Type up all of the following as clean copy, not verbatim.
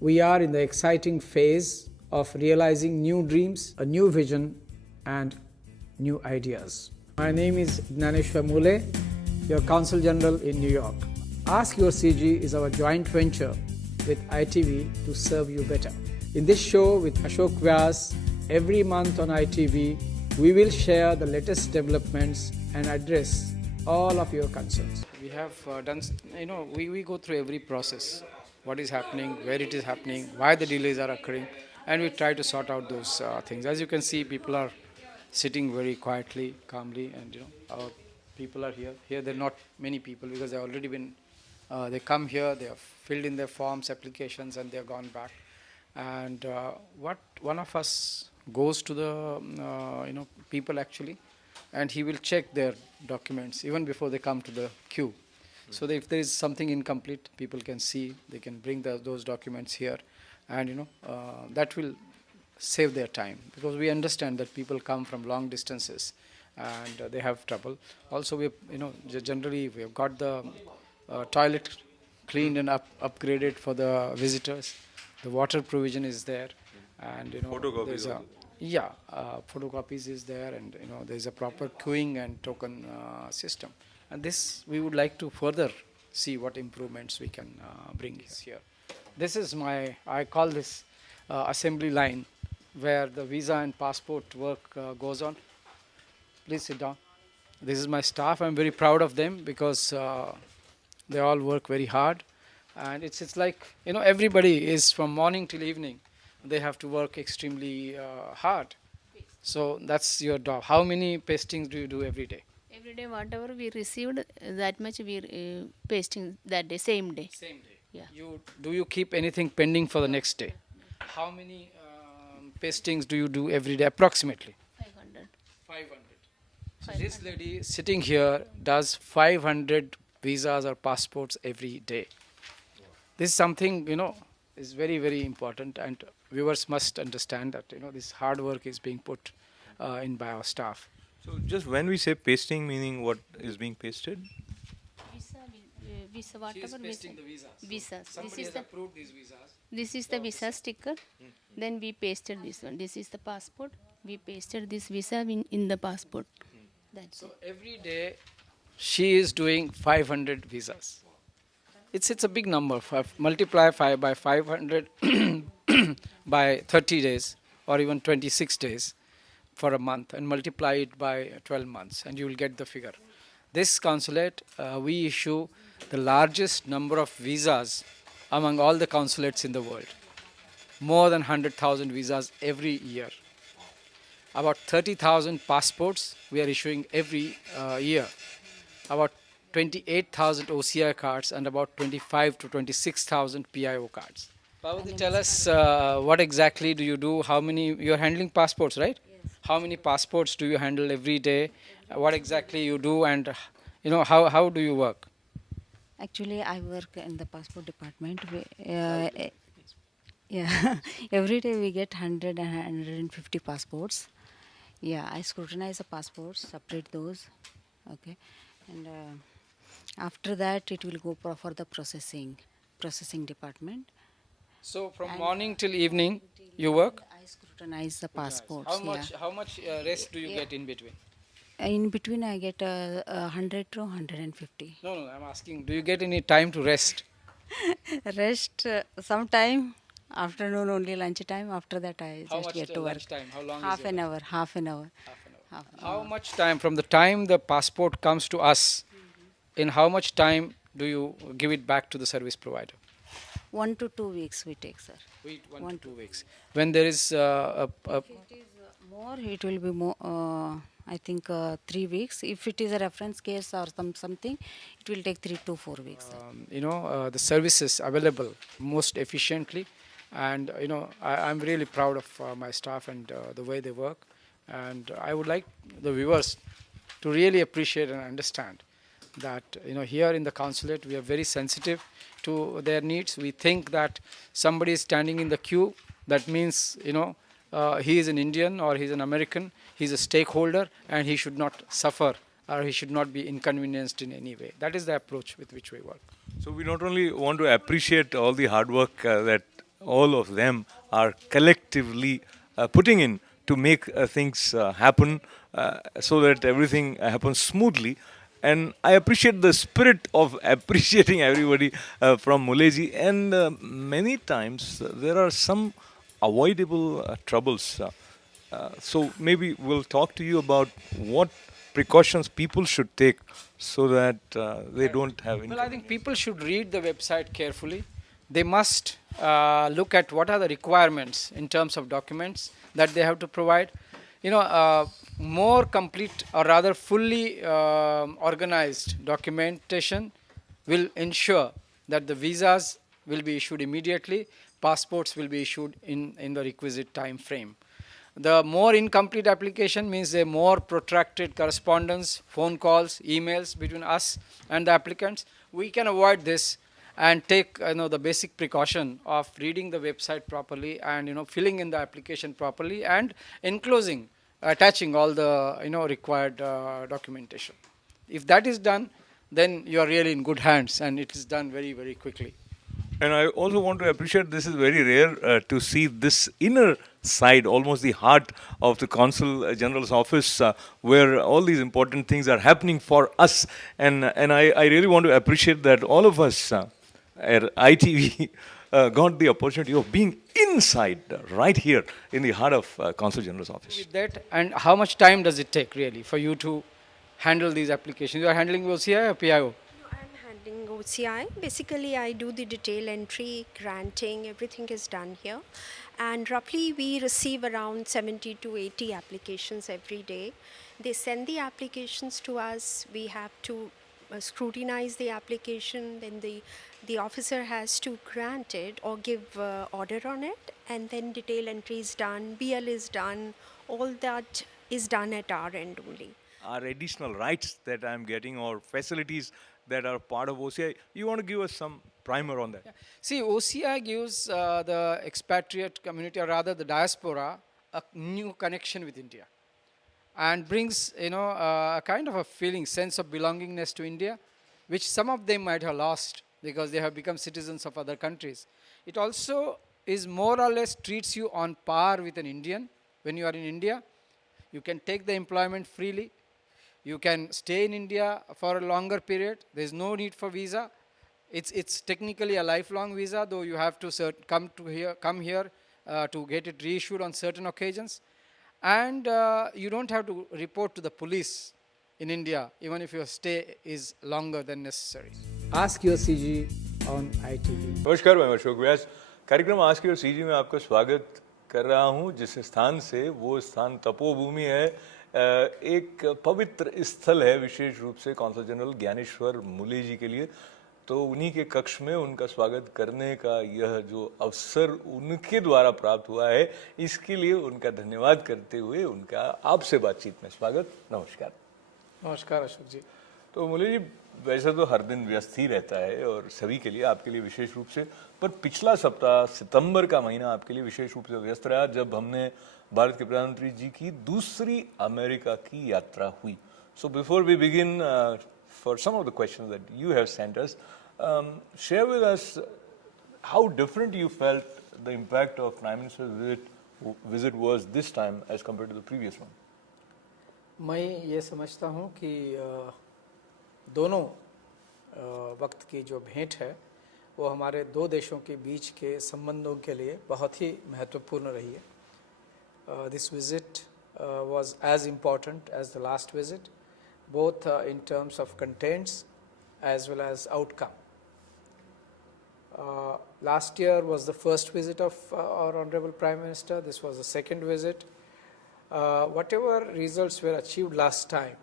We are in the exciting phase of realizing new dreams, a new vision, and new ideas. My name is Gnaneshwar Mule, your Consul General in New York. Ask Your CG is our joint venture with ITV to serve you better. In this show with Ashok Vyas, every month on ITV, we will share the latest developments and address all of your concerns. We have done, we go through every process, what is happening, where it is happening, why the delays are occurring, and we try to sort out those things. As you can see, people are sitting very quietly, calmly, and our people are here. Here there are not many people because they've already been, they come here, they have filled in their forms, applications, and they've gone back. And what one of us goes to the people actually, and he will check their documents even before they come to the queue. So that if there is something incomplete, people can see, they can bring those documents here, and that will save their time, because we understand that people come from long distances and they have trouble. Also, we generally we have got the toilet cleaned and upgraded for the visitors. The water provision is there, and there's a photocopies is there, and there's a proper queuing and token system. And this we would like to further see what improvements we can bring here. This is I call this assembly line, where the visa and passport work goes on. Please sit down. This is my staff. I'm very proud of them because they all work very hard, and it's like everybody is from morning till evening. They have to work extremely hard. So that's your job. How many pastings do you do every day? Every day, whatever we received, that much we pasting that day, same day. Same day. Yeah. Do you keep anything pending for the next day? How many pastings do you do every day approximately? 500. 500. So this lady sitting here does 500 visas or passports every day. This is something is very, very important, and viewers must understand that this hard work is being put in by our staff. So just when we say pasting, meaning what is being pasted? Visa, whatever Pasting the visas. visas. Somebody has approved these visas. This is the visa sticker. Then we pasted this one. This is the passport. We pasted this visa in the passport. That's So every day she is doing 500 visas. It's a big number. Multiply 5 by 500 by 30 days or even 26 days for a month, and multiply it by 12 months, and you will get the figure. This consulate, we issue the largest number of visas among all the consulates in the world. More than 100,000 visas every year. About 30,000 passports we are issuing every year. About 28,000 OCI cards and about 25 to 26,000 PIO cards. Pavati, tell us what exactly do you do? How many, you're handling passports, right? Yes. How many passports do you handle every day? What exactly you do, and how do you work? Actually, I work in the passport department. Yeah, every day we get 100 and 150 passports. Yeah, I scrutinize the passports, separate those. Okay, and after that it will go for the processing department. So from And morning till evening you work? I scrutinize the passports. How much rest do you get in between? In between, I get 100 to 150. No, I'm asking, do you get any time to rest? Rest sometime afternoon, only lunch time. After that, I How just much get to work. lunch time? How long Half is your an lunch? hour. Half an hour. Half an hour. Half an How hour. much time from the time the passport comes to us, in how much time do you give it back to the service provider? 1 to 2 weeks we take, sir. Wait, 1 One to 2 weeks. When there is a If it is more, it will be more. I think 3 weeks. If it is a reference case or something, it will take 3 to 4 weeks, sir. the services available most efficiently, and I'm really proud of my staff and the way they work, and I would like the viewers to really appreciate and understand that here in the consulate we are very sensitive to their needs. We think that somebody is standing in the queue, that means he is an Indian or he's an American, he's a stakeholder, and he should not suffer or he should not be inconvenienced in any way. That is the approach with which we work. So we not only want to appreciate all the hard work that all of them are collectively putting in to make things happen so that everything happens smoothly. And I appreciate the spirit of appreciating everybody from Muleji. And many times there are some avoidable troubles. So maybe we'll talk to you about what precautions people should take so that they don't have. Well, I think people should read the website carefully. They must look at what are the requirements in terms of documents that they have to provide. More complete or rather fully organized documentation will ensure that the visas will be issued immediately, passports will be issued in the requisite time frame. The more incomplete application means a more protracted correspondence, phone calls, emails between us and the applicants. We can avoid this and take the basic precaution of reading the website properly and filling in the application properly and enclosing, attaching all the required documentation. If that is done, then you are really in good hands, and it is done very, very quickly. And I also want to appreciate this is very rare to see this inner side, almost the heart of the Consul General's office, where all these important things are happening for us. And I really want to appreciate that all of us at ITV got the opportunity of being inside, right here in the heart of Consul General's office. With that, and how much time does it take really for you to handle these applications? You are handling OCI or PIO? I'm handling OCI. Basically, I do the detail entry, granting, everything is done here. And roughly, we receive around 70 to 80 applications every day. They send the applications to us. We have to scrutinize the application. Then the officer has to grant it or give order on it. And then detail entry is done, BL is done. All that is done at our end only. Are additional rights that I'm getting or facilities that are part of OCI? You want to give us some primer on that? Yeah. See, OCI gives the expatriate community, or rather the diaspora, a new connection with India, and brings a kind of a feeling, sense of belongingness to India, which some of them might have lost because they have become citizens of other countries. It also is more or less treats you on par with an Indian when you are in India. You can take the employment freely. You can stay in India for a longer period. There is no need for visa. It's technically a lifelong visa, though you have to come here to get it reissued on certain occasions. And you don't have to report to the police in India, even if your stay is longer than necessary. Ask your CG on ITV. नमस्कार, मैं अशोक व्यास। कार्यक्रम आज के और CG में आपका स्वागत कर रहा हूं। जिस स्थान से, वो स्थान तपोभूमि है, एक पवित्र स्थल है विशेष रूप से कौंसल जनरल ज्ञानेश्वर मुले जी के लिए। तो उन्हीं के कक्ष में उनका स्वागत करने का यह जो अवसर उनके द्वारा प्राप्त हुआ है, इसके लिए उनका धन्यवाद करते हुए उनका आपसे बातचीत में स्वागत। नमस्कार। नमस्कार अशोक जी। तो मुले जी, वैसे तो हर दिन व्यस्त ही रहता है और सभी के लिए, आपके लिए विशेष रूप से, पर पिछला सप्ताह सितंबर का महीना आपके लिए विशेष रूप से व्यस्त रहा जब हमने भारत के प्रधानमंत्री जी की दूसरी अमेरिका की यात्रा हुई। So before we begin, for some of the questions that you have sent us, share with us how different you felt the impact of prime minister visit was this time as compared to the previous one. मैं ये समझता हूँ कि दोनों वक्त की जो भेंट है वो हमारे दो देशों के बीच के संबंधों के लिए बहुत ही महत्वपूर्ण रही है। This visit was as important as the last visit, both in terms of contents as well as outcome. Last year was the first visit of our Honorable Prime Minister. This was the second visit. Whatever results were achieved last time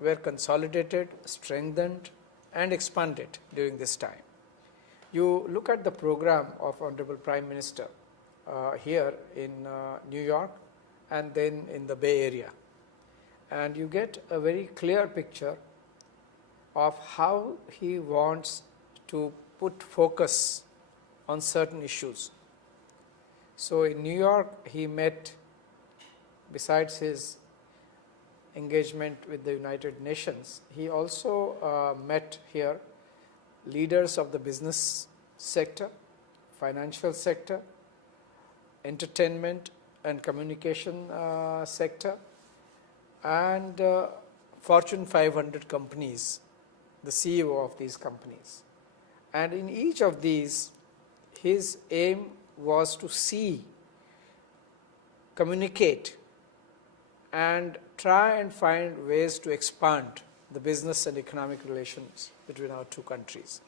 were consolidated, strengthened, and expanded during this time. You look at the program of Honorable Prime Minister here in New York and then in the Bay Area, and you get a very clear picture of how he wants to put focus on certain issues. So in New York, he met, besides his engagement with the United Nations, he also met here leaders of the business sector, financial sector, entertainment and communication sector, and Fortune 500 companies, the CEO of these companies. And in each of these, his aim was to see, communicate, and try and find ways to expand the business and economic relations between our two countries.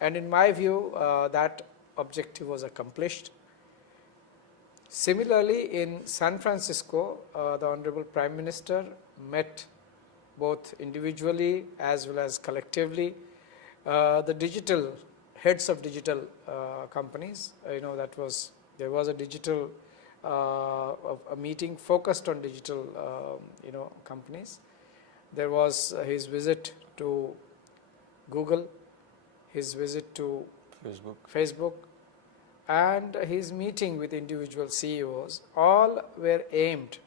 And in my view, that objective was accomplished. Similarly, in San Francisco, the Honorable Prime Minister met both individually as well as collectively the digital heads of digital companies. There was a digital a meeting focused on digital companies. There was his visit to Google, his visit to Facebook, and his meeting with individual CEOs. All were aimed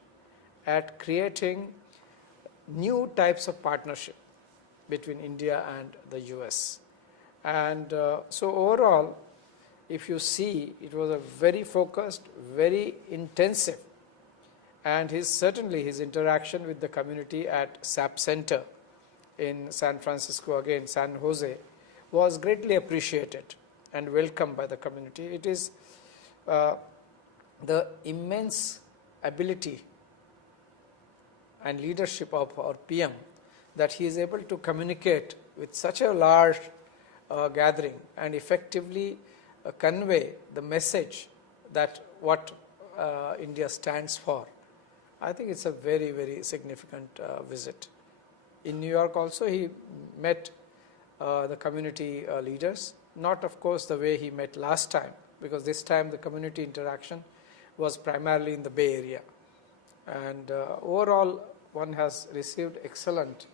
at creating new types of partnership between India and the US. And so overall, if you see, it was a very focused, very intensive, and certainly his interaction with the community at SAP Center in San Francisco, again San Jose, was greatly appreciated and welcomed by the community. It is the immense ability and leadership of our PM that he is able to communicate with such a large gathering and effectively convey the message that what India stands for. I think it's a very, very significant visit. In New York also, he met the community leaders, not of course the way he met last time, because this time the community interaction was primarily in the Bay Area. And overall, one has received excellent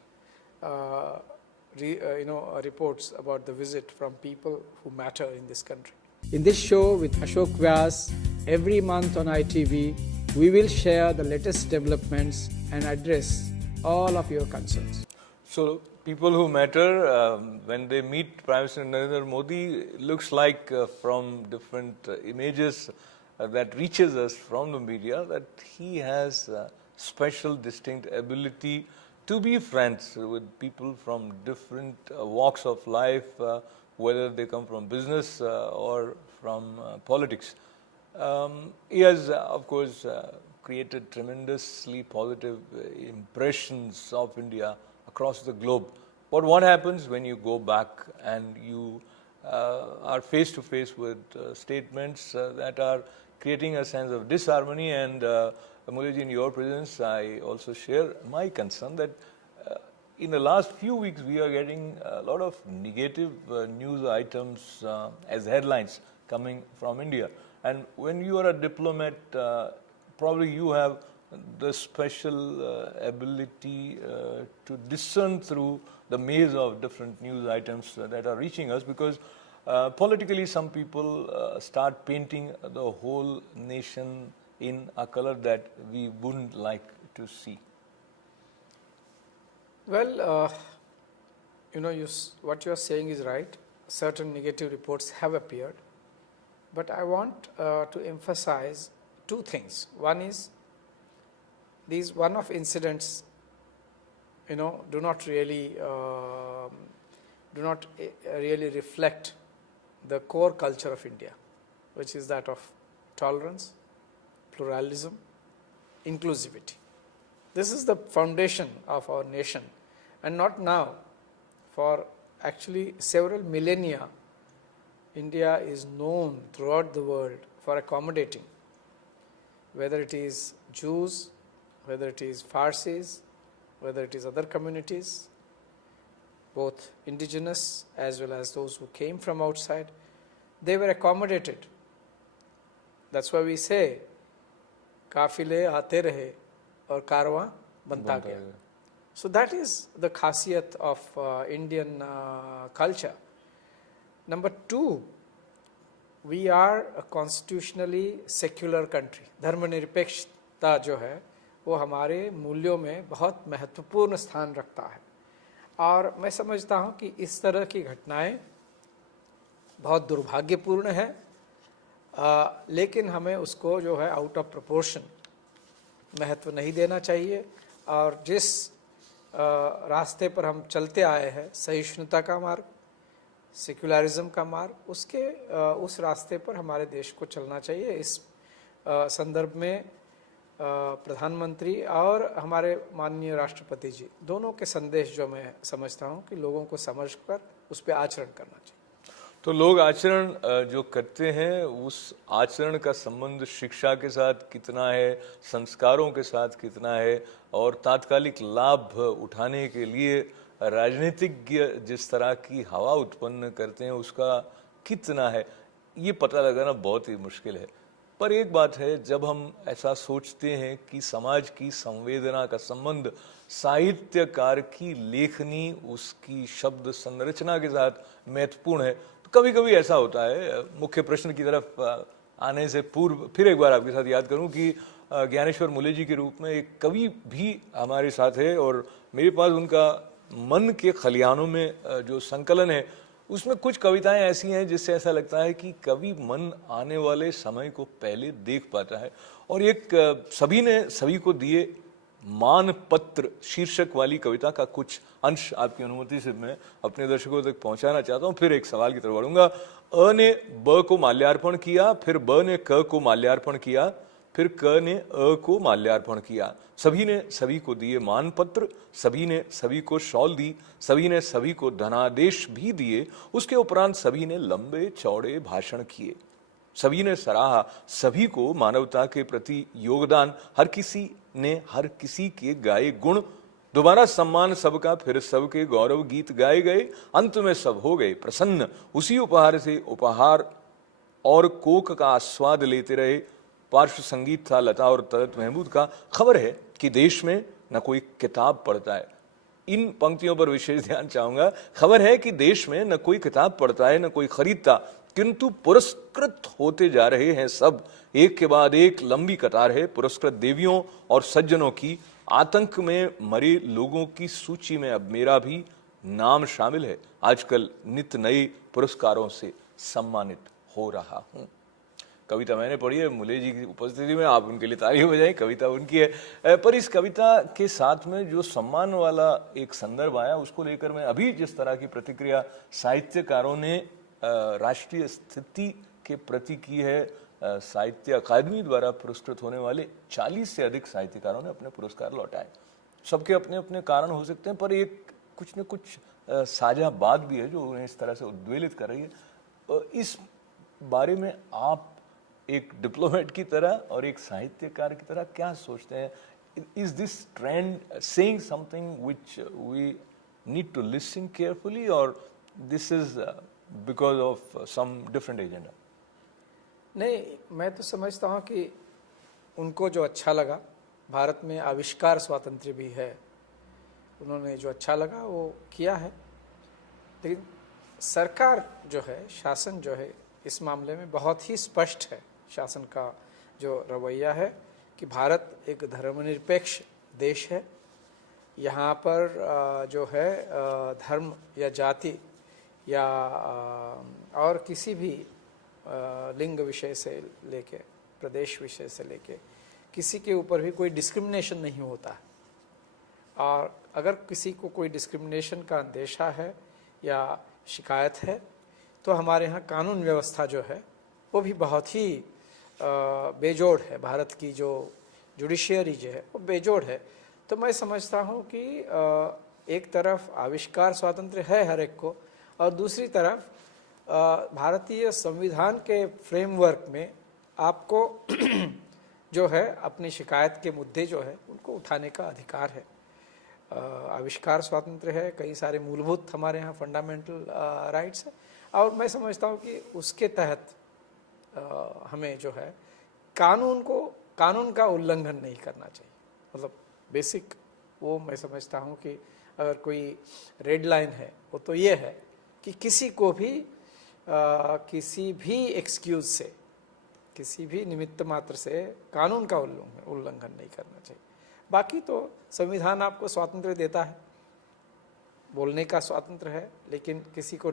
reports about the visit from people who matter in this country. In this show with Ashok Vyas, every month on ITV, we will share the latest developments and address all of your concerns. So, people who matter, when they meet Prime Minister Narendra Modi, looks like from different images that reaches us from the media that he has special distinct ability to be friends with people from different walks of life, whether they come from business or from politics. He has, of course, created tremendously positive impressions of India across the globe. But what happens when you go back and you are face to face with statements that are creating a sense of disharmony? And Muleji, in your presence, I also share my concern that in the last few weeks we are getting a lot of negative news items as headlines coming from India. And when you are a diplomat, probably you have the special ability to discern through the maze of different news items that are reaching us, because politically some people start painting the whole nation in a color that we wouldn't like to see. Well, what you are saying is right. Certain negative reports have appeared. But I want to emphasize two things. One is, these one-off incidents, do not really reflect the core culture of India, which is that of tolerance, pluralism, inclusivity. This is the foundation of our nation, and not now. For actually several millennia, India is known throughout the world for accommodating, whether it is Jews, whether it is Parsis, whether it is other communities, both indigenous as well as those who came from outside. They were accommodated. That's why we say, Kafile aate rahe aur karwan banta gaya. So that is the khasiyat of Indian culture. Number two, we are a constitutionally secular country. धर्मनिरपेक्षता जो है वो हमारे मूल्यों में बहुत महत्वपूर्ण स्थान रखता है, और मैं समझता हूँ कि इस तरह की घटनाएं बहुत दुर्भाग्यपूर्ण है लेकिन हमें उसको जो है आउट ऑफ प्रोपोर्शन महत्व नहीं देना चाहिए। और जिस रास्ते पर हम चलते आए हैं, सहिष्णुता का मार्ग, सेक्युलरिज्म का मार्ग, उस रास्ते पर हमारे देश को चलना चाहिए। इस संदर्भ में प्रधानमंत्री और हमारे माननीय राष्ट्रपति जी दोनों के संदेश जो मैं समझता हूँ कि लोगों को समझकर उस पर आचरण करना चाहिए। तो लोग आचरण जो करते हैं, उस आचरण का संबंध शिक्षा के साथ कितना है, संस्कारों के साथ कितना है, और तात्कालिक लाभ उठाने के लिए राजनीतिज्ञ जिस तरह की हवा उत्पन्न करते हैं उसका कितना है, ये पता लगाना बहुत ही मुश्किल है। पर एक बात है, जब हम ऐसा सोचते हैं कि समाज की संवेदना का संबंध साहित्यकार की लेखनी, उसकी शब्द संरचना के साथ महत्वपूर्ण है, तो कभी कभी ऐसा होता है। मुख्य प्रश्न की तरफ आने से पूर्व फिर एक बार आपके साथ याद करूं कि ज्ञानेश्वर मुले जी के रूप में एक कवि भी हमारे साथ है, और मेरे पास उनका मन के खलियानों में जो संकलन है उसमें कुछ कविताएं ऐसी हैं जिससे ऐसा लगता है कि कवि मन आने वाले समय को पहले देख पाता है। और एक सभी ने सभी को दिए मान पत्र शीर्षक वाली कविता का कुछ अंश आपकी अनुमति से मैं अपने दर्शकों तक पहुंचाना चाहता हूं। फिर एक सवाल की तरफ बढ़ूंगा। अ ने ब को माल्यार्पण किया, फिर ब ने क को माल्यार्पण किया, फिर क ने अ को माल्यार्पण किया। सभी ने सभी को दिए मान पत्र, सभी ने सभी को शॉल दी, सभी ने सभी को धनादेश भी दिए। उसके उपरांत सभी ने लंबे चौड़े भाषण किए। सभी ने सराहा सभी को मानवता के प्रति योगदान, हर किसी ने हर किसी के गाए गुण। दोबारा सम्मान सबका, फिर सबके गौरव गीत गाए गए। अंत में सब हो गए प्रसन्न, उसी उपहार से उपहार और कोक का आस्वाद लेते रहे। पार्श्व संगीत था लता और तलत महमूद का। खबर है कि देश में न कोई किताब पढ़ता है। इन पंक्तियों पर विशेष ध्यान चाहूंगा। खबर है कि देश में न कोई किताब पढ़ता है, न कोई खरीदता, किंतु पुरस्कृत होते जा रहे हैं सब। एक के बाद एक लंबी कतार है पुरस्कृत देवियों और सज्जनों की। आतंक में मरे लोगों की सूची में अब मेरा भी नाम शामिल है। आजकल नित नए पुरस्कारों से सम्मानित हो रहा हूं। कविता मैंने पढ़ी है मुले जी की उपस्थिति में, आप उनके लिए तालियां बजाएं, कविता उनकी है। पर इस कविता के साथ में जो सम्मान वाला एक संदर्भ आया, उसको लेकर मैं अभी जिस तरह की प्रतिक्रिया साहित्यकारों ने राष्ट्रीय स्थिति के प्रति की है, साहित्य अकादमी द्वारा पुरस्कृत होने वाले 40 से अधिक साहित्यकारों ने अपने पुरस्कार लौटाए। सबके अपने अपने कारण हो सकते हैं, पर एक कुछ न कुछ साझा बात भी है जो उन्हें इस तरह से उद्वेलित कर रही है। इस बारे में आप एक डिप्लोमेट की तरह और एक साहित्यकार की तरह क्या सोचते हैं? Is this trend saying something which we need to listen carefully, और this is because of some different agenda? नहीं, मैं तो समझता हूँ कि उनको जो अच्छा लगा, भारत में आविष्कार स्वातंत्र्य भी है, उन्होंने जो अच्छा लगा वो किया है। लेकिन सरकार जो है, शासन जो है, इस मामले में बहुत ही स्पष्ट है। शासन का जो रवैया है कि भारत एक धर्मनिरपेक्ष देश है। यहाँ पर जो है धर्म या जाति या और किसी भी लिंग विषय से लेके, प्रदेश विषय से लेके, किसी के ऊपर भी कोई डिस्क्रिमिनेशन नहीं होता है। और अगर किसी को कोई डिस्क्रिमिनेशन का अंदेशा है या शिकायत है तो हमारे यहाँ कानून व्यवस्था जो है वो भी बहुत ही बेजोड़ है। भारत की जो जुडिशियरी जो है वो बेजोड़ है। तो मैं समझता हूँ कि एक तरफ आविष्कार स्वातंत्र्य है हर एक को, और दूसरी तरफ भारतीय संविधान के फ्रेमवर्क में आपको जो है अपनी शिकायत के मुद्दे जो है उनको उठाने का अधिकार है। आविष्कार स्वातंत्र्य है, कई सारे मूलभूत हमारे यहाँ फंडामेंटल राइट्स है, और मैं समझता हूँ कि उसके तहत हमें जो है कानून का उल्लंघन नहीं करना चाहिए। मतलब बेसिक वो मैं समझता हूँ कि अगर कोई रेड लाइन है वो तो ये है कि किसी को भी किसी भी एक्सक्यूज से, किसी भी निमित्त मात्र से कानून का उल्लंघन नहीं करना चाहिए। बाकी तो संविधान आपको स्वातंत्र्य देता है, बोलने का स्वातंत्र्य है, लेकिन किसी को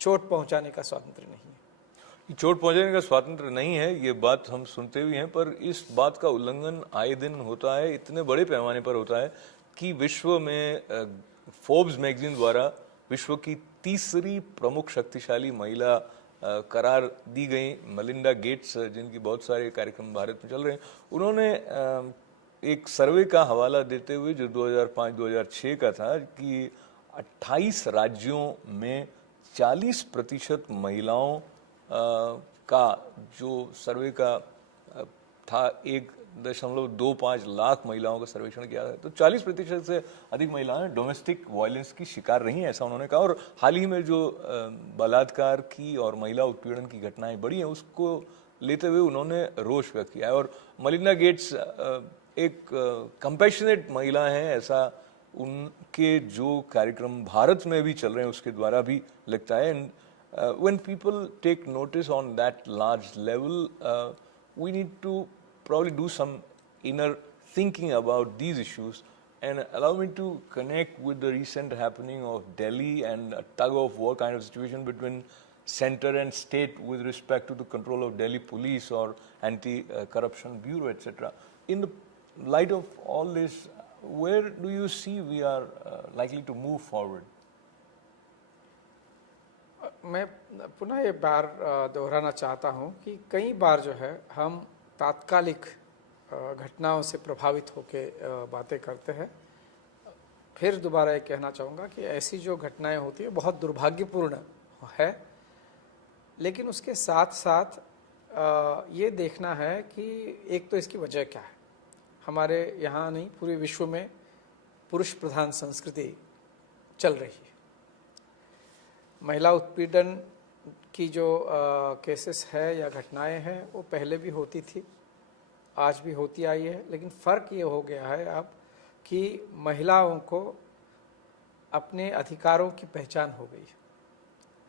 चोट पहुंचाने का स्वातंत्र्य नहीं है। चोट पहुंचाने का स्वातंत्र नहीं है, ये बात हम सुनते भी हैं, पर इस बात का उल्लंघन आए दिन होता है, इतने बड़े पैमाने पर होता है कि विश्व में फोर्ब्स मैगजीन द्वारा विश्व की तीसरी प्रमुख शक्तिशाली महिला करार दी गई मलिंडा गेट्स, जिनकी बहुत सारे कार्यक्रम भारत में चल रहे हैं, उन्होंने एक सर्वे का हवाला देते हुए जो 2005-2006 का था कि 28 राज्यों में 40% महिलाओं का जो सर्वे का था, 1.25 लाख महिलाओं का सर्वेक्षण किया है, तो 40% से अधिक महिलाएं डोमेस्टिक वायलेंस की शिकार रही हैं, ऐसा उन्होंने कहा। और हाल ही में जो बलात्कार की और महिला उत्पीड़न की घटनाएं बढ़ी हैं, उसको लेते हुए उन्होंने रोष व्यक्त किया है। और मलिंडा गेट्स एक कंपैशनेट महिला हैं, ऐसा उनके जो कार्यक्रम भारत में भी चल रहे हैं उसके द्वारा भी लगता है। And when people take notice on that large level, we need to probably do some inner thinking about these issues. And allow me to connect with the recent happening of Delhi and a tug of war kind of situation between center and state with respect to the control of Delhi police or anti-corruption bureau, etc. In the light of all this, where do you see we are likely to move forward? मैं पुनः ये बार दोहराना चाहता हूँ कि कई बार जो है हम तात्कालिक घटनाओं से प्रभावित होकर बातें करते हैं। फिर दोबारा ये कहना चाहूँगा कि ऐसी जो घटनाएं होती है बहुत दुर्भाग्यपूर्ण है, लेकिन उसके साथ साथ ये देखना है कि एक तो इसकी वजह क्या है। हमारे यहाँ नहीं, पूरे विश्व में पुरुष प्रधान संस्कृति चल रही है। महिला उत्पीड़न की जो केसेस है या घटनाएं हैं वो पहले भी होती थी, आज भी होती आई है, लेकिन फ़र्क ये हो गया है अब कि महिलाओं को अपने अधिकारों की पहचान हो गई है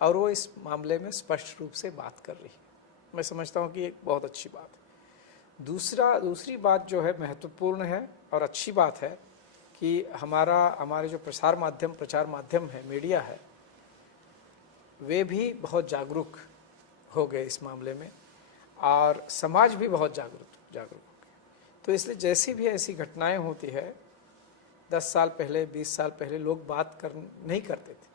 और वो इस मामले में स्पष्ट रूप से बात कर रही है। मैं समझता हूँ कि एक बहुत अच्छी बात है। दूसरी बात जो है महत्वपूर्ण है और अच्छी बात है कि हमारे जो प्रचार माध्यम है, मीडिया है, वे भी बहुत जागरूक हो गए इस मामले में और समाज भी बहुत जागरूक हो गया। तो इसलिए जैसी भी ऐसी घटनाएं होती है, 10 साल पहले, 20 साल पहले लोग बात नहीं करते थे,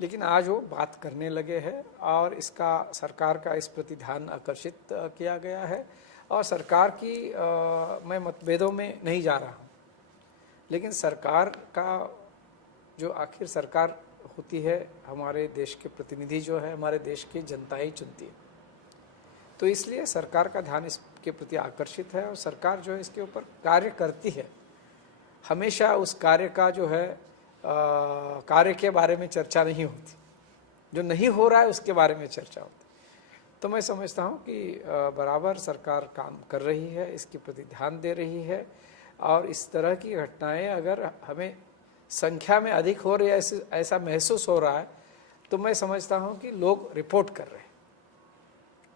लेकिन आज वो बात करने लगे हैं और इसका सरकार का इस प्रति ध्यान आकर्षित किया गया है। और सरकार की मैं मतभेदों में नहीं जा रहा हूँ, लेकिन सरकार का जो आखिर सरकार होती है, हमारे देश के प्रतिनिधि जो है हमारे देश की जनता ही चुनती है, तो इसलिए सरकार का ध्यान इसके प्रति आकर्षित है और सरकार जो है इसके ऊपर कार्य करती है। हमेशा उस कार्य का जो है कार्य के बारे में चर्चा नहीं होती, जो नहीं हो रहा है उसके बारे में चर्चा होती। तो मैं समझता हूँ कि बराबर सरकार काम कर रही है, इसके प्रति ध्यान दे रही है और इस तरह की घटनाएं अगर हमें संख्या में अधिक हो रही है ऐसा महसूस हो रहा है, तो मैं समझता हूँ कि लोग रिपोर्ट कर रहे हैं।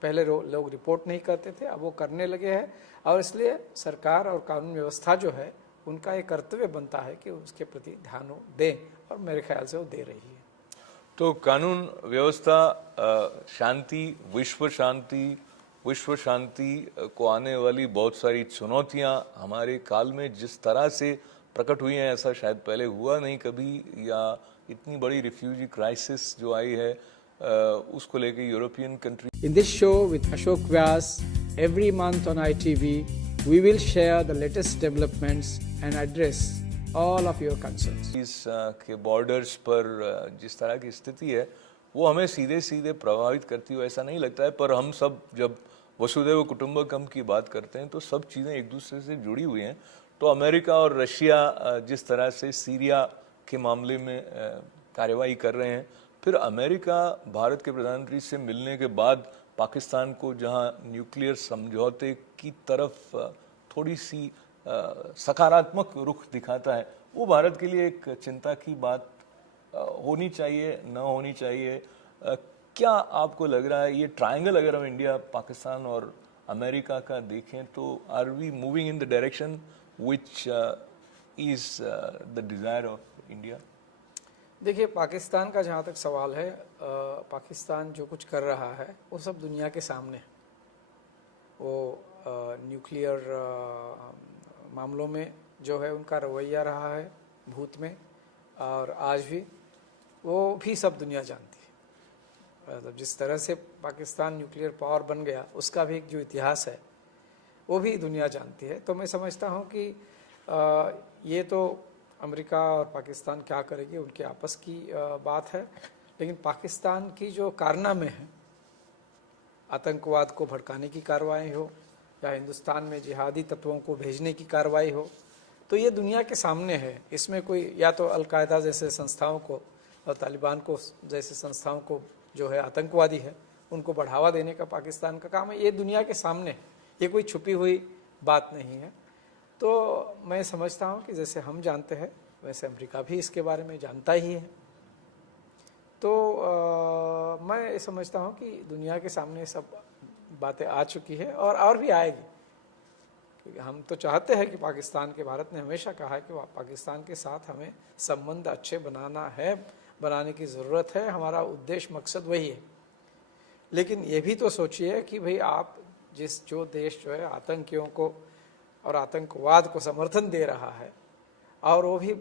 पहले लोग रिपोर्ट नहीं करते थे, अब वो करने लगे हैं और इसलिए सरकार और कानून व्यवस्था जो है उनका एक कर्तव्य बनता है कि उसके प्रति ध्यान दें और मेरे ख्याल से वो दे रही है। तो कानून व्यवस्था, शांति, विश्व शांति को आने वाली बहुत सारी चुनौतियां हमारे काल में जिस तरह से प्रकट हुई हैं, ऐसा शायद पहले हुआ नहीं कभी, या इतनी बड़ी रिफ्यूजी क्राइसिस जो आई है उसको लेके European country. In this show with Ashok Vyas, every month on ITV, we will share the latest developments and address all of your concerns. इस के बॉर्डर्स पर जिस तरह की स्थिति है वो हमें सीधे सीधे प्रभावित करती हो ऐसा नहीं लगता है, पर हम सब जब वसुधैव कुटुंबकम की बात करते हैं तो सब चीज़ें एक दूसरे से जुड़ी हुई हैं। तो अमेरिका और रशिया जिस तरह से सीरिया के मामले में कार्रवाई कर रहे हैं, फिर अमेरिका भारत के प्रधानमंत्री से मिलने के बाद पाकिस्तान को जहां न्यूक्लियर समझौते की तरफ थोड़ी सी सकारात्मक रुख दिखाता है, वो भारत के लिए एक चिंता की बात होनी चाहिए, न होनी चाहिए। क्या आपको लग रहा है ये ट्रायंगल अगर हम इंडिया, पाकिस्तान और अमेरिका का देखें तो are we moving in the direction which is the desire of India? देखिए, पाकिस्तान का जहाँ तक सवाल है, पाकिस्तान जो कुछ कर रहा है वो सब दुनिया के सामने है। वो न्यूक्लियर मामलों में जो है उनका रवैया रहा है भूत में, और आज भी वो भी सब दुनिया जानती है। मतलब जिस तरह से पाकिस्तान न्यूक्लियर पावर बन गया, उसका भी एक जो इतिहास है वो भी दुनिया जानती है। तो मैं समझता हूँ कि ये तो अमेरिका और पाकिस्तान क्या करेगी उनके आपस की बात है, लेकिन पाकिस्तान की जो कारनामे हैं, आतंकवाद को भड़काने की कार्रवाई हो या हिंदुस्तान में जिहादी तत्वों को भेजने की कार्रवाई हो, तो ये दुनिया के सामने है। इसमें कोई या तो अलकायदा जैसे संस्थाओं को और तालिबान को जैसे संस्थाओं को जो है आतंकवादी है उनको बढ़ावा देने का पाकिस्तान का काम है। ये दुनिया के सामने है, ये कोई छुपी हुई बात नहीं है। तो मैं समझता हूँ कि जैसे हम जानते हैं वैसे अमेरिका भी इसके बारे में जानता ही है। तो मैं समझता हूँ कि दुनिया के सामने सब बातें आ चुकी है और भी आएगी, क्योंकि हम तो चाहते हैं कि पाकिस्तान के, भारत ने हमेशा कहा है कि पाकिस्तान के साथ हमें संबंध अच्छे बनाने की ज़रूरत है। हमारा उद्देश्य मकसद वही है। लेकिन ये भी तो सोचिए कि भाई आप जो देश जो है आतंकियों को और आतंकवाद को समर्थन दे रहा है और वो भी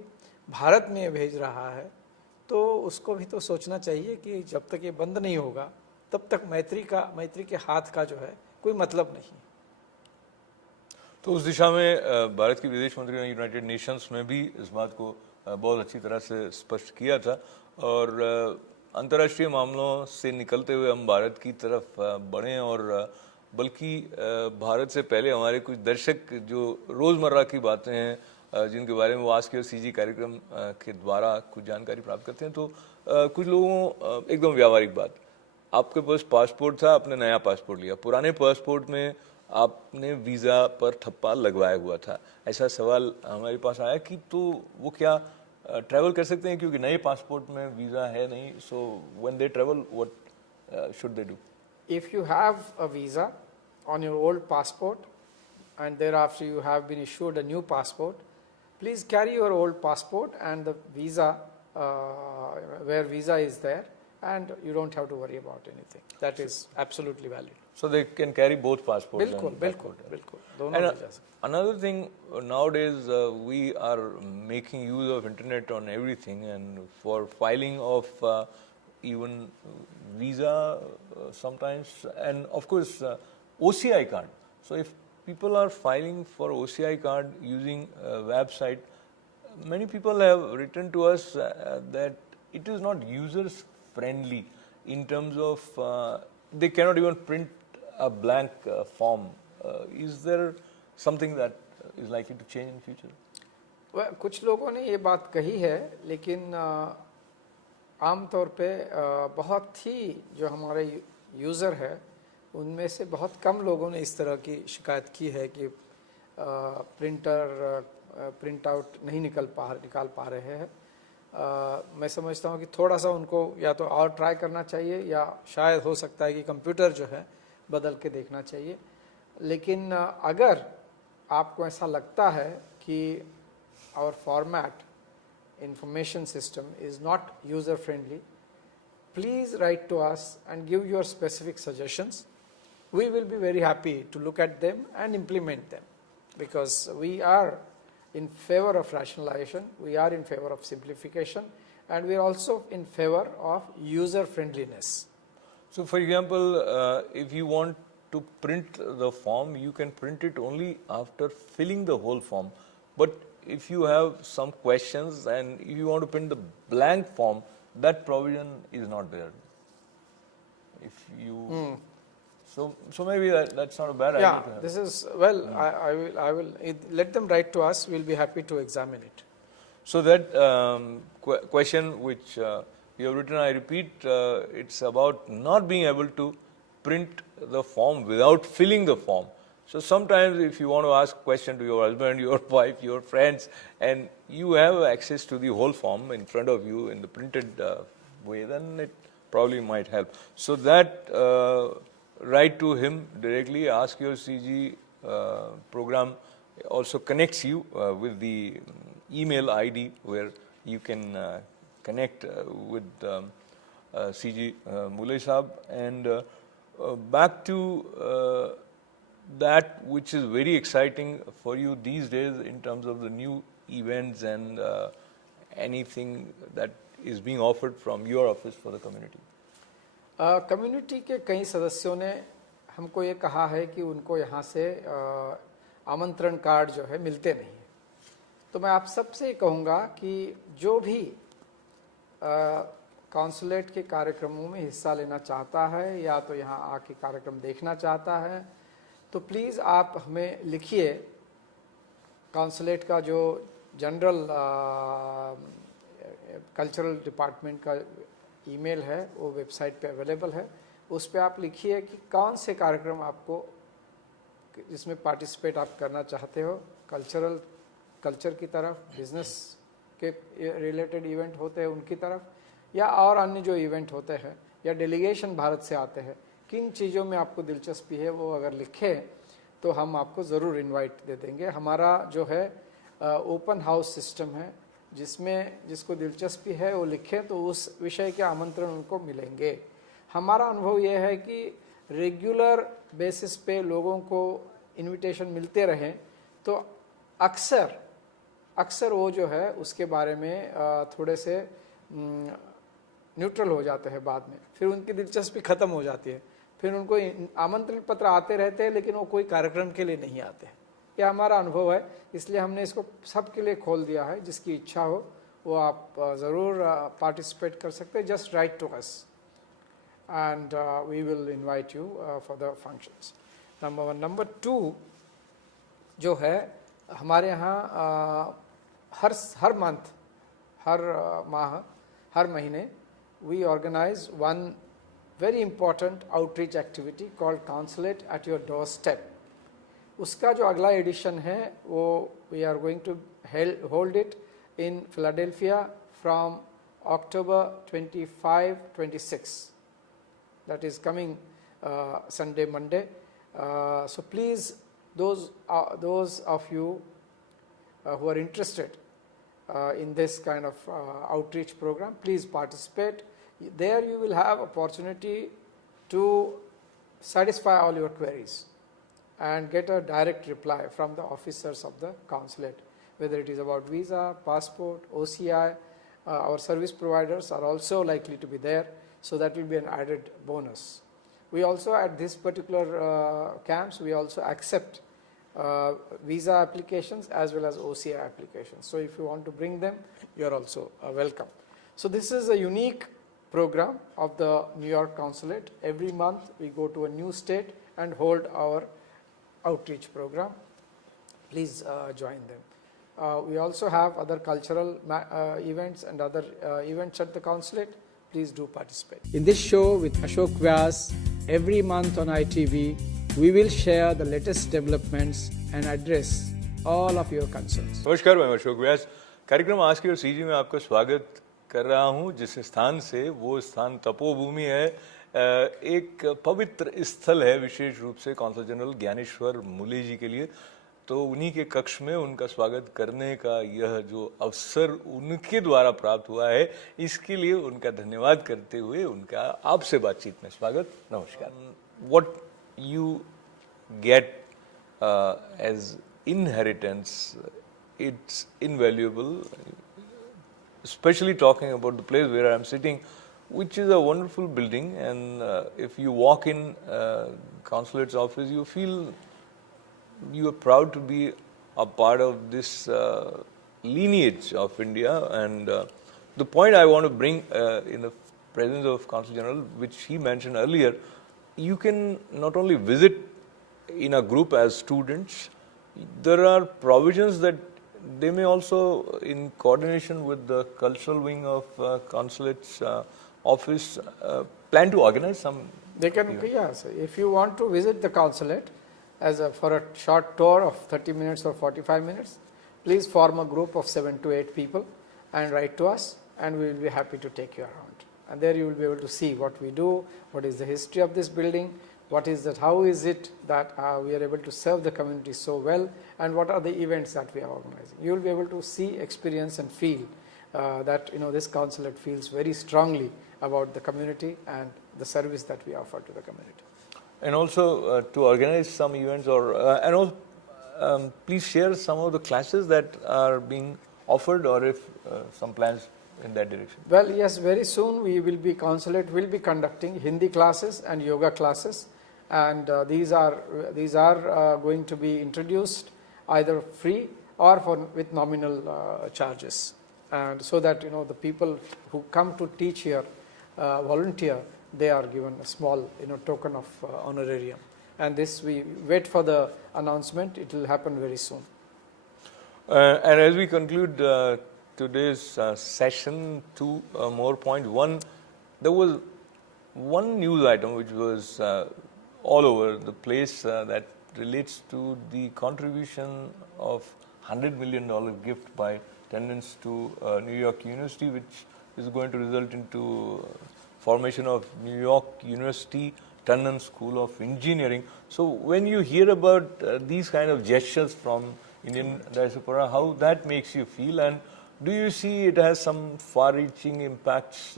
भारत में भेज रहा है, तो उसको भी तो सोचना चाहिए कि जब तक ये बंद नहीं होगा तब तक मैत्री के हाथ का जो है कोई मतलब नहीं। तो उस दिशा में भारत के विदेश मंत्री ने यूनाइटेड नेशंस में भी इस बात को बहुत अच्छी तरह से स्पष्ट किया था। और अंतर्राष्ट्रीय मामलों से निकलते हुए हम भारत की तरफ बढ़ें, और बल्कि भारत से पहले हमारे कुछ दर्शक जो रोज़मर्रा की बातें हैं जिनके बारे में वो आस्क योर सीजी कार्यक्रम के द्वारा कुछ जानकारी प्राप्त करते हैं, तो कुछ लोगों एकदम व्यावहारिक बात, आपके पास पासपोर्ट था, आपने नया पासपोर्ट लिया, पुराने पासपोर्ट में आपने वीज़ा पर ठप्पा लगवाया हुआ था। ऐसा सवाल हमारे पास आया कि तो वो क्या ट्रैवल कर सकते हैं, क्योंकि नए पासपोर्ट में वीज़ा है नहीं। So when they travel what should they do? If you have a visa on your old passport and thereafter you have been issued a new passport, please carry your old passport and the visa where visa is there, and you don't have to worry about anything. That is absolutely valid. So they can carry both passports. बिल्कुल दोनों And ले जा सकते। another thing, nowadays we are making use of internet on everything, and for filing of even visa sometimes, and of course OCI card. So if people are filing for OCI card using a website, many people have written to us that it is not users friendly in terms of they cannot even print a blank form. Is there something that is likely to change in future? कुछ लोगों ने ये बात कही है, लेकिन आम तौर पे बहुत ही जो हमारे यूज़र है उनमें से बहुत कम लोगों ने इस तरह की शिकायत की है कि प्रिंट आउट नहीं निकाल पा रहे हैं। मैं समझता हूँ कि थोड़ा सा उनको या तो और ट्राई करना चाहिए, या शायद हो सकता है कि कंप्यूटर जो है बदल के देखना चाहिए। लेकिन अगर आपको ऐसा लगता है कि our format information system is not user friendly, please write to us and give your specific suggestions. We will be very happy to look at them and implement them, because we are in favor of rationalization, we are in favor of simplification, and we are also in favor of user friendliness. So for example, if you want to print the form, you can print it only after filling the whole form. But if you have some questions and if you want to print the blank form, that provision is not there. If you so maybe that's not a bad idea. Yeah, this is well. I will let them write to us. We'll be happy to examine it. So that question which you have written, I repeat, it's about not being able to print the form without filling the form. So sometimes if you want to ask a question to your husband, your wife, your friends, and you have access to the whole form in front of you in the printed way, then it probably might help. So that write to him directly, ask your CG program also connects you with the email ID where you can connect with CG Muley Saab. And back to that which is very exciting for you these days in terms of the new events and anything that is being offered from your office for the community. Community के कई सदस्यों ने हमको ये कहा है कि उनको यहाँ से आमंत्रण कार्ड जो है मिलते नहीं हैं। तो मैं आप सबसे कहूँगा कि जो भी कॉन्सुलेट के कार्यक्रमों में हिस्सा लेना चाहता है या तो यहाँ आके कार्यक्रम देखना चाहता है तो प्लीज़ आप हमें लिखिए। कॉन्सुलेट का जो जनरल कल्चरल डिपार्टमेंट का ईमेल है वो वेबसाइट पे अवेलेबल है, उस पे आप लिखिए कि कौन से कार्यक्रम आपको जिसमें पार्टिसिपेट आप करना चाहते हो। कल्चर की तरफ, बिजनेस के रिलेटेड इवेंट होते हैं उनकी तरफ, या और अन्य जो इवेंट होते हैं, या डेलीगेशन भारत से आते हैं, किन चीज़ों में आपको दिलचस्पी है वो अगर लिखें तो हम आपको ज़रूर इनवाइट दे देंगे। हमारा जो है ओपन हाउस सिस्टम है, जिसमें जिसको दिलचस्पी है वो लिखे तो उस विषय के आमंत्रण उनको मिलेंगे। हमारा अनुभव ये है कि रेगुलर बेसिस पे लोगों को इनविटेशन मिलते रहें तो अक्सर वो जो है उसके बारे में थोड़े से न्यूट्रल हो जाते हैं बाद में, फिर उनकी दिलचस्पी ख़त्म हो जाती है, फिर उनको आमंत्रण पत्र आते रहते हैं लेकिन वो कोई कार्यक्रम के लिए नहीं आते हैं। यह हमारा अनुभव है, इसलिए हमने इसको सबके लिए खोल दिया है। जिसकी इच्छा हो वो आप ज़रूर पार्टिसिपेट कर सकते हैं। Just write to us and we will invite you for the functions. Number 1। Number 2 जो है हमारे यहाँ हर मंथ, हर माह, हर महीने we organise one very important outreach activity called consulate at your door step. उसका जो अगला एडिशन है वो we are going to hold it in Philadelphia from October 25-26, that is coming Sunday, Monday. So please, those of you who are interested in this kind of outreach program, please participate. There you will have opportunity to satisfy all your queries and get a direct reply from the officers of the consulate, whether it is about visa, passport, OCI. Our service providers are also likely to be there, so that will be an added bonus. We also, at this particular camps, we also accept visa applications as well as OCI applications. So if you want to bring them, you are also welcome. So this is a unique program of the New York Consulate. Every month we go to a new state and hold our outreach program. Please join them. We also have other cultural events and other events at the consulate. Please do participate. In this show with Ashok Vyas, every month on ITV, we will share the latest developments and address all of your concerns. नमस्कार, मैं अशोक व्यास। कार्यक्रम आज के CG में आपका स्वागत कर रहा हूं, जिस स्थान से, वो स्थान तपोभूमि है, एक पवित्र स्थल है विशेष रूप से कौंसल जनरल ज्ञानेश्वर मुले जी के लिए। तो उन्हीं के कक्ष में उनका स्वागत करने का यह जो अवसर उनके द्वारा प्राप्त हुआ है, इसके लिए उनका धन्यवाद करते हुए उनका आपसे बातचीत में स्वागत। नमस्कार। What you get as inheritance, it's invaluable, especially talking about the place where I'm sitting, which is a wonderful building, and if you walk in consulate's office, you feel you are proud to be a part of this lineage of India. And the point I want to bring in the presence of Consul General, which he mentioned earlier, you can not only visit in a group as students, there are provisions that they may also, in coordination with the cultural wing of consulate's office, plan to organize some. They can, yes. If you want to visit the consulate for a short tour of 30 minutes or 45 minutes, please form a group of 7 to 8 people and write to us, and we will be happy to take you around. And there you will be able to see what we do, what is the history of this building, what is that, how is it that we are able to serve the community so well, and what are the events that we are organizing. You will be able to see, experience and feel that this consulate feels very strongly about the community and the service that we offer to the community. And also to organize some events, or and also please share some of the classes that are being offered, or if some plans in that direction. Well, yes, very soon consulate will be conducting Hindi classes and yoga classes, and these are going to be introduced either free or with nominal charges, and so that the people who come to teach here volunteer, they are given a small token of honorarium, and this we wait for the announcement. It will happen very soon. And as we conclude today's session, two more points. One, there was one news item which was all over the place that relates to the contribution of $100 million gift by Tandons to New York University, which is going to result into formation of New York University Tandon School of Engineering. So when you hear about these kind of gestures from Indian diaspora, how that makes you feel, and do you see it has some far-reaching impacts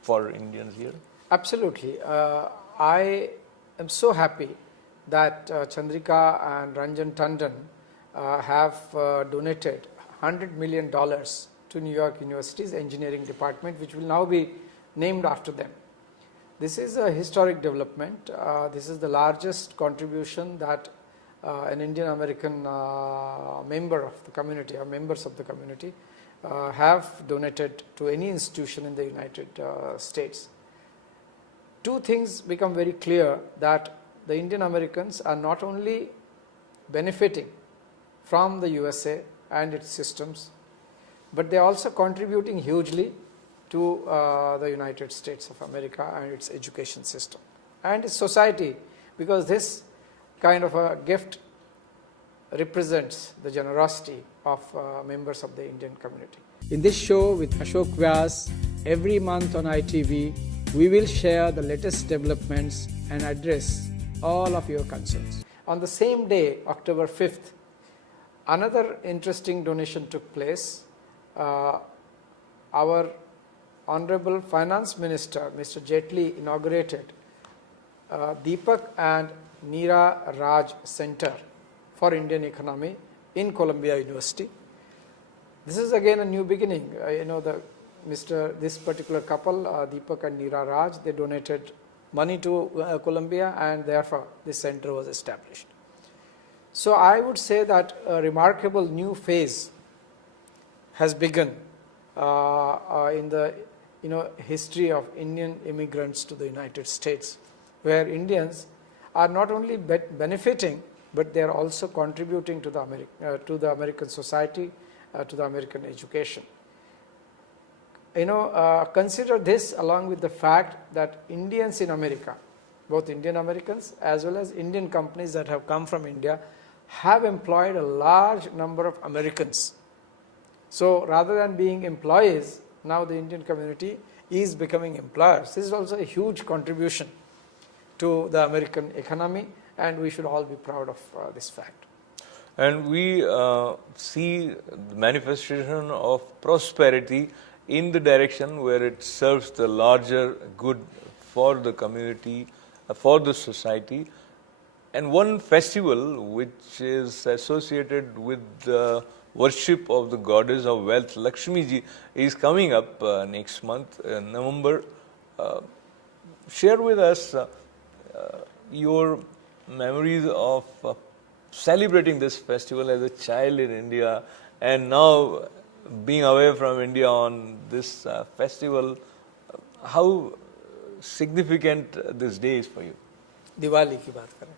for Indians here? Absolutely. I am so happy that Chandrika and Ranjan Tandon have donated $100 million to New York University's engineering department, which will now be named after them. This is a historic development. This is the largest contribution that an Indian American member of the community or members of the community have donated to any institution in the United States. Two things become very clear, that the Indian Americans are not only benefiting from the USA and its systems, but they are also contributing hugely to the United States of America and its education system and its society, because this kind of a gift represents the generosity of members of the Indian community. In this show with Ashok Vyas, every month on ITV, we will share the latest developments and address all of your concerns. On the same day, October 5th, another interesting donation took place. Our Honorable Finance Minister, Mr. Jaitley, inaugurated Deepak and Neera Raj Center for Indian Economy in Columbia University. This is again a new beginning. This particular couple, Deepak and Neera Raj, they donated money to Columbia, and therefore this center was established. So I would say that a remarkable new phase has begun in the history of Indian immigrants to the United States, where Indians are not only benefiting, but they are also contributing to the American society, to the American education. Consider this along with the fact that Indians in America, both Indian Americans as well as Indian companies that have come from India, have employed a large number of Americans. So rather than being employees, now the Indian community is becoming employers. This is also a huge contribution to the American economy, and we should all be proud of this fact. And we see the manifestation of prosperity in the direction where it serves the larger good for the community, for the society. And one festival which is associated with the worship of the goddess of wealth, Lakshmi Ji, is coming up next month, November. Share with us your memories of celebrating this festival as a child in India, and now being away from India on this festival. How significant this day is for you? Diwali की बात करें,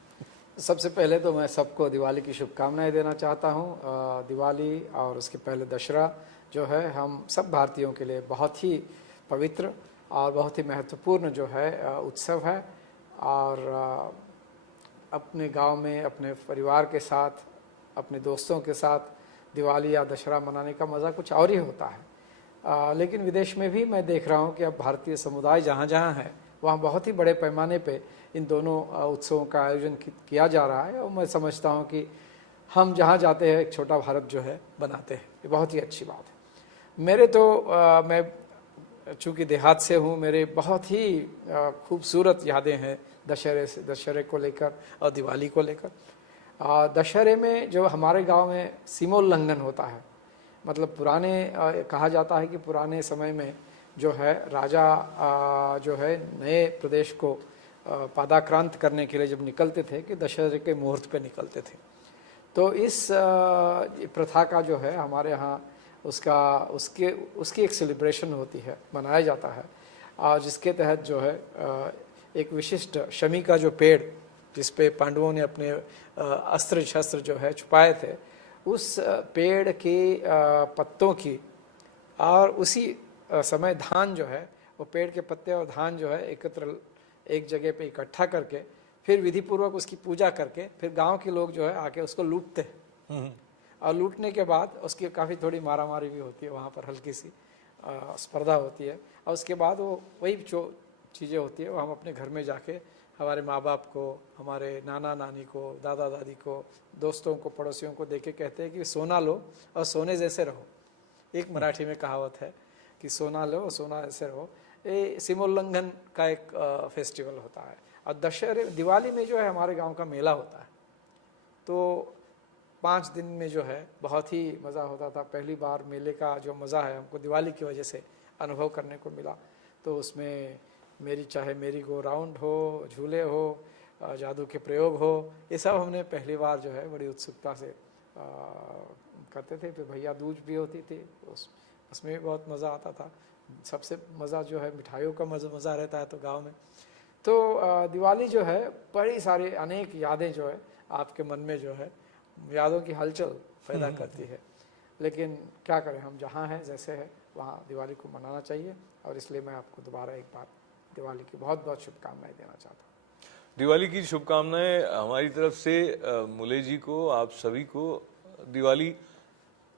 सबसे पहले तो मैं सबको दिवाली की शुभकामनाएं देना चाहता हूं। दिवाली और उसके पहले दशहरा जो है हम सब भारतीयों के लिए बहुत ही पवित्र और बहुत ही महत्वपूर्ण जो है उत्सव है, और अपने गांव में अपने परिवार के साथ, अपने दोस्तों के साथ दिवाली या दशहरा मनाने का मज़ा कुछ और ही होता है। लेकिन विदेश में भी मैं देख रहा हूं कि अब भारतीय समुदाय जहां जहां है वहां बहुत ही बड़े पैमाने पे इन दोनों उत्सवों का आयोजन किया जा रहा है, और मैं समझता हूं कि हम जहां जाते हैं एक छोटा भारत जो है बनाते हैं। ये बहुत ही अच्छी बात है। मेरे तो मैं चूँकि देहात से हूँ, मेरे बहुत ही खूबसूरत यादें हैं दशहरे को लेकर और दिवाली को लेकर। दशहरे में जो हमारे गांव में सीमोल्लंघन होता है, मतलब पुराने कहा जाता है कि पुराने समय में जो है राजा जो है नए प्रदेश को पादाक्रांत करने के लिए जब निकलते थे कि दशहरे के मुहूर्त पे निकलते थे। तो इस प्रथा का जो है हमारे यहाँ उसकी एक सेलिब्रेशन होती है, मनाया जाता है, और जिसके तहत जो है एक विशिष्ट शमी का जो पेड़ जिस पे पांडवों ने अपने अस्त्र शस्त्र जो है छुपाए थे, उस पेड़ के पत्तों की और उसी समय धान जो है वो पेड़ के पत्ते और धान जो है एकत्र एक जगह पे इकट्ठा करके फिर विधि पूर्वक उसकी पूजा करके फिर गांव के लोग जो है आके उसको लूटते हैं। और लूटने के बाद उसकी काफ़ी थोड़ी मारामारी भी होती है, वहाँ पर हल्की सी स्पर्धा होती है, और उसके बाद वो वही जो चीज़ें होती है वो हम अपने घर में जाके हमारे माँ बाप को, हमारे नाना नानी को, दादा दादी को, दोस्तों को, पड़ोसियों को देके कहते हैं कि सोना लो और सोने जैसे रहो। एक मराठी में कहावत है कि सोना लो और सोना जैसे रहो। ये सीमोल्लंघन का एक फेस्टिवल होता है। और दशहरे दिवाली में जो है हमारे गांव का मेला होता है, तो 5 दिन में जो है बहुत ही मज़ा होता था। पहली बार मेले का जो मज़ा है हमको दिवाली की वजह से अनुभव करने को मिला। तो उसमें चाहे मेरी गो राउंड हो, झूले हो, जादू के प्रयोग हो, ये सब हमने पहली बार जो है बड़ी उत्सुकता से करते थे। फिर भैया दूज भी होती थी, उसमें भी बहुत मज़ा आता था। सबसे मज़ा जो है मिठाइयों का मज़ा रहता है तो गांव में। तो दिवाली जो है बड़ी सारी अनेक यादें जो है आपके मन में जो है यादों की हलचल पैदा करती है। लेकिन क्या करें, हम जहाँ हैं जैसे है वहाँ दिवाली को मनाना चाहिए, और इसलिए मैं आपको दोबारा एक बार दिवाली की बहुत बहुत शुभकामनाएं देना चाहता हूँ। दिवाली की शुभकामनाएं हमारी तरफ से मुले जी को, आप सभी को। दिवाली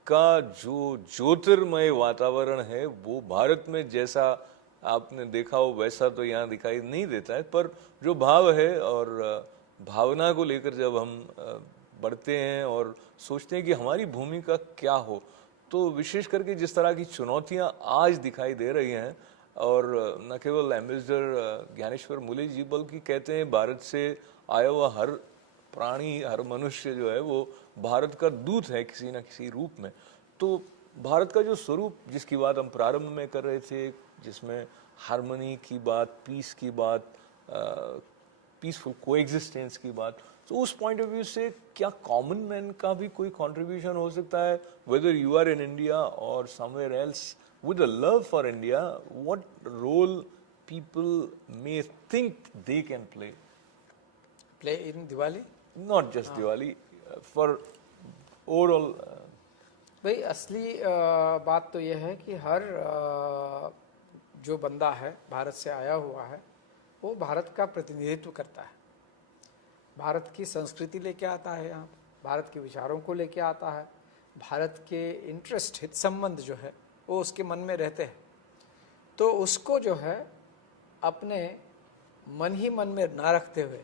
का जो ज्योतिर्मय वातावरण है वो भारत में जैसा आपने देखा हो वैसा तो यहाँ दिखाई नहीं देता है, पर जो भाव है और भावना को लेकर जब हम बढ़ते हैं और सोचते हैं कि हमारी भूमिका क्या हो, तो विशेष करके जिस तरह की चुनौतियां आज दिखाई दे रही हैं, और न केवल एम्बेसडर ज्ञानेश्वर मुले जी बल्कि कहते हैं भारत से आया हुआ हर प्राणी, हर मनुष्य जो है वो भारत का दूत है किसी न किसी रूप में। तो भारत का जो स्वरूप जिसकी बात हम प्रारंभ में कर रहे थे, जिसमें हार्मनी की बात, पीस की बात, पीसफुल कोएग्जिस्टेंस की बात, तो उस पॉइंट ऑफ व्यू से क्या कॉमन मैन का भी कोई कंट्रीब्यूशन हो सकता है, whether you are in India और somewhere else with a love for India, what role people may think they can play? Play in Diwali? Not just Diwali, for overall. भाई असली बात तो यह है कि हर जो बंदा है भारत से आया हुआ है वो भारत का प्रतिनिधित्व करता है, भारत की संस्कृति लेके आता है यहाँ, भारत के विचारों को लेके आता है, भारत के इंटरेस्ट, हित संबंध जो है वो उसके मन में रहते हैं। तो उसको जो है अपने मन ही मन में ना रखते हुए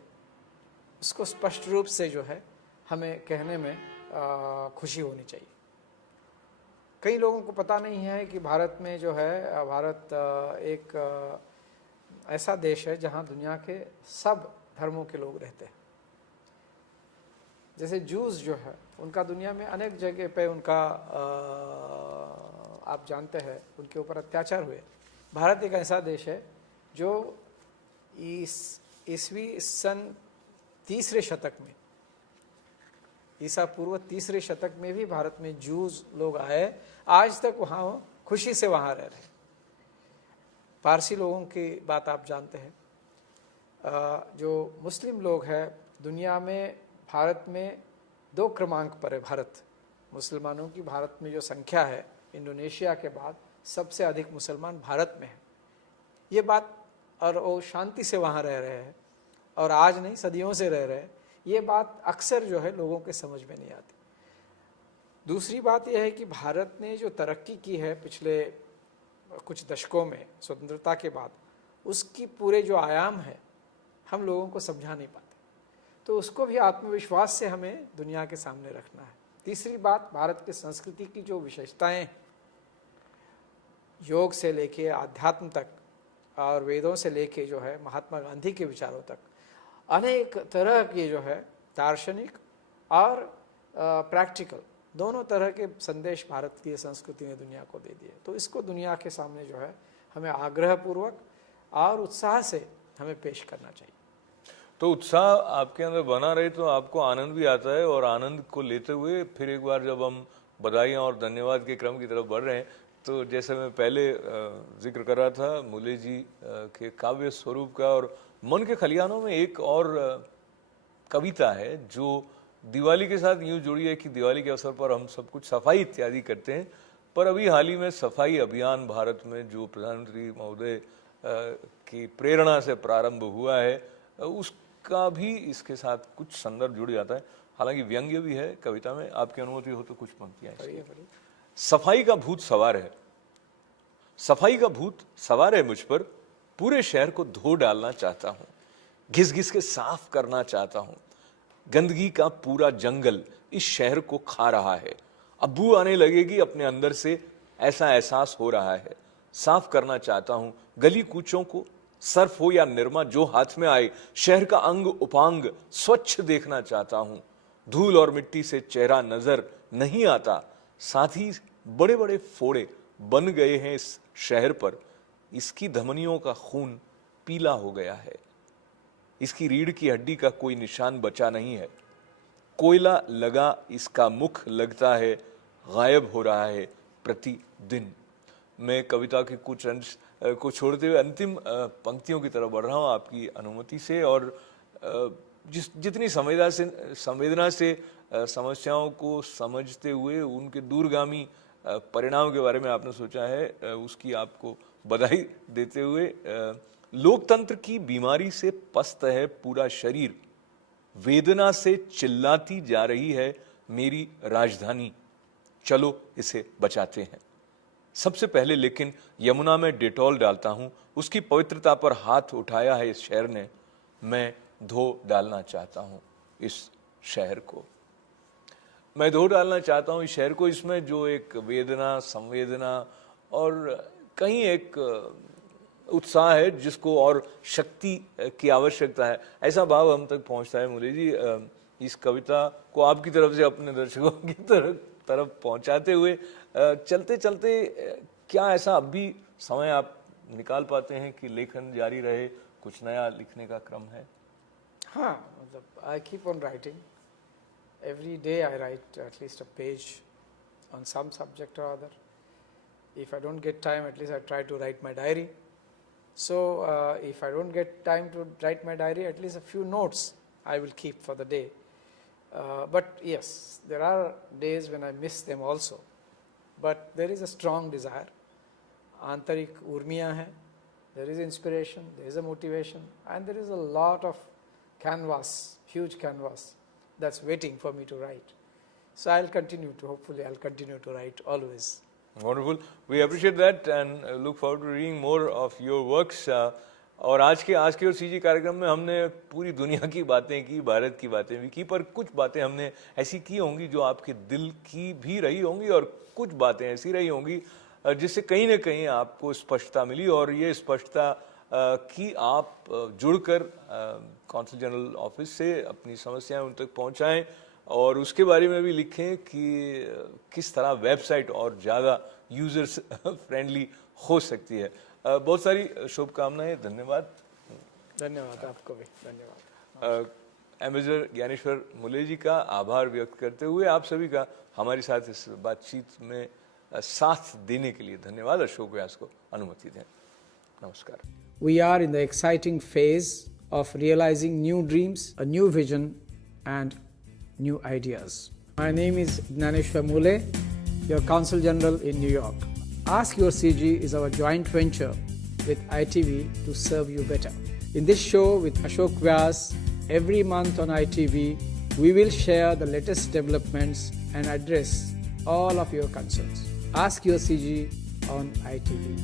उसको स्पष्ट रूप से जो है हमें कहने में खुशी होनी चाहिए। कई लोगों को पता नहीं है कि भारत में जो है, भारत एक ऐसा देश है जहाँ दुनिया के सब धर्मों के लोग रहते हैं। जैसे जूस जो है उनका दुनिया में अनेक जगह पे उनका आप जानते हैं उनके ऊपर अत्याचार हुए। भारत एक ऐसा देश है जो ईसवी सन 3रे शतक में, ईसा पूर्व 3रे शतक में भी भारत में जूस लोग आए, आज तक वहाँ खुशी से वहाँ रह रहे। पारसी लोगों की बात आप जानते हैं। जो मुस्लिम लोग हैं दुनिया में, भारत में 2 क्रमांक पर है। भारत मुसलमानों की भारत में जो संख्या है, इंडोनेशिया के बाद सबसे अधिक मुसलमान भारत में है। ये बात, और वो शांति से वहाँ रह रहे हैं, और आज नहीं सदियों से रह रहे हैं। ये बात अक्सर जो है लोगों के समझ में नहीं आती। दूसरी बात यह है कि भारत ने जो तरक्की की है पिछले कुछ दशकों में स्वतंत्रता के बाद, उसकी पूरे जो आयाम है हम लोगों को समझा नहीं पाते। तो उसको भी आत्मविश्वास से हमें दुनिया के सामने रखना है। तीसरी बात, भारत की संस्कृति की जो विशेषताएं, योग से लेके आध्यात्म तक और वेदों से लेके जो है महात्मा गांधी के विचारों तक अनेक तरह के जो है दार्शनिक और प्रैक्टिकल दोनों तरह के संदेश भारतीय संस्कृति ने दुनिया को दे दिए। तो इसको दुनिया के सामने जो है हमें आग्रहपूर्वक और उत्साह से हमें पेश करना चाहिए। तो उत्साह आपके अंदर बना रहे तो आपको आनंद भी आता है, और आनंद को लेते हुए फिर एक बार जब हम बधाइयाँ और धन्यवाद के क्रम की तरफ बढ़ रहे हैं, तो जैसे मैं पहले जिक्र कर रहा था मूले जी के काव्य स्वरूप का, और मन के खलियानों में एक और कविता है जो दिवाली के साथ यूँ जुड़ी है कि दिवाली के अवसर पर हम सब कुछ सफाई इत्यादि करते हैं, पर अभी हाल ही में सफाई अभियान भारत में जो प्रधानमंत्री महोदय की प्रेरणा से प्रारंभ हुआ है, उसका भी इसके साथ कुछ संदर्भ जुड़ जाता है। हालांकि व्यंग्य भी है कविता में, आपकी अनुमति हो तो कुछ पंक्तियां। सफाई का भूत सवार है, सफाई का भूत सवार है मुझ पर, पूरे शहर को धो डालना चाहता हूँ, घिस घिस के साफ करना चाहता हूँ, गंदगी का पूरा जंगल इस शहर को खा रहा है, अब बू आने लगेगी अपने अंदर से, ऐसा एहसास हो रहा है, साफ करना चाहता हूँ गली कूचों को, सर्फ हो या निरमा जो हाथ में आए, शहर का अंग उपांग स्वच्छ देखना चाहता हूँ, धूल और मिट्टी से चेहरा नजर नहीं आता, साथ ही बड़े बड़े फोड़े बन गए हैं इस शहर पर, इसकी धमनियों का खून पीला हो गया है, इसकी रीढ़ की हड्डी का कोई निशान बचा नहीं है, कोयला लगा इसका मुख लगता है गायब हो रहा है प्रतिदिन। मैं कविता के कुछ अंश को छोड़ते हुए अंतिम पंक्तियों की तरफ बढ़ रहा हूँ आपकी अनुमति से, और जितनी संवेदना से समस्याओं को समझते हुए उनके दूरगामी परिणाम के बारे में आपने सोचा है, उसकी आपको बधाई देते हुए, लोकतंत्र की बीमारी से पस्त है पूरा शरीर, वेदना से चिल्लाती जा रही है मेरी राजधानी, चलो इसे बचाते हैं। सबसे पहले लेकिन यमुना में डेटॉल डालता हूं, उसकी पवित्रता पर हाथ उठाया है इस शहर ने, मैं धो डालना चाहता हूं इस शहर को, मैं धो डालना चाहता हूं इस शहर को। इसमें जो एक वेदना, संवेदना और कहीं एक उत्साह है जिसको और शक्ति की आवश्यकता है, ऐसा भाव हम तक पहुंचता है। मूले जी, इस कविता को आपकी तरफ से अपने दर्शकों की तरफ पहुंचाते हुए चलते चलते क्या ऐसा अब भी समय आप निकाल पाते हैं कि लेखन जारी रहे, कुछ नया लिखने का क्रम है? हाँ, मतलब I keep on writing, every day I write at least a page on some subject और other. If I don't get time, at least I try to write my diary. So if I don't get time to write my diary, at least a few notes I will keep for the day. But yes, there are days when I miss them also. But there is a strong desire. Antarik urmiya hai. There is inspiration, there is a motivation, and there is a lot of canvas, huge canvas that's waiting for me to write. So hopefully I'll continue to write always. Wonderful. We appreciate that and look forward to reading more of your works. और आज के और CG कार्यक्रम में हमने पूरी दुनिया की बातें की, भारत की बातें भी की, पर कुछ बातें हमने ऐसी की होंगी जो आपके दिल की भी रही होंगी, और कुछ बातें ऐसी रही होंगी जिससे कहीं ना कहीं आपको स्पष्टता मिली, और ये स्पष्टता कि आप जुड़कर कौंसल जनरल ऑफिस से अपनी समस्याएं उन तक पहुंचाएं, और उसके बारे में भी लिखें कि किस तरह वेबसाइट और ज़्यादा यूजर्स फ्रेंडली हो सकती है। बहुत सारी शुभकामनाएं, धन्यवाद। धन्यवाद आपको भी, धन्यवाद। एम्बेसडर ज्ञानेश्वर मूले जी का आभार व्यक्त करते हुए आप सभी का हमारे साथ इस बातचीत में साथ देने के लिए धन्यवाद। अशोक व्यास को अनुमति दें। नमस्कार। We are in the exciting phase of realizing new dreams, a new vision and new ideas. My name is Gnaneshwar Mule, your Consul General in New York. Ask Your CG is our joint venture with ITV to serve you better. In this show with Ashok Vyas, every month on ITV, we will share the latest developments and address all of your concerns. Ask Your CG on ITV.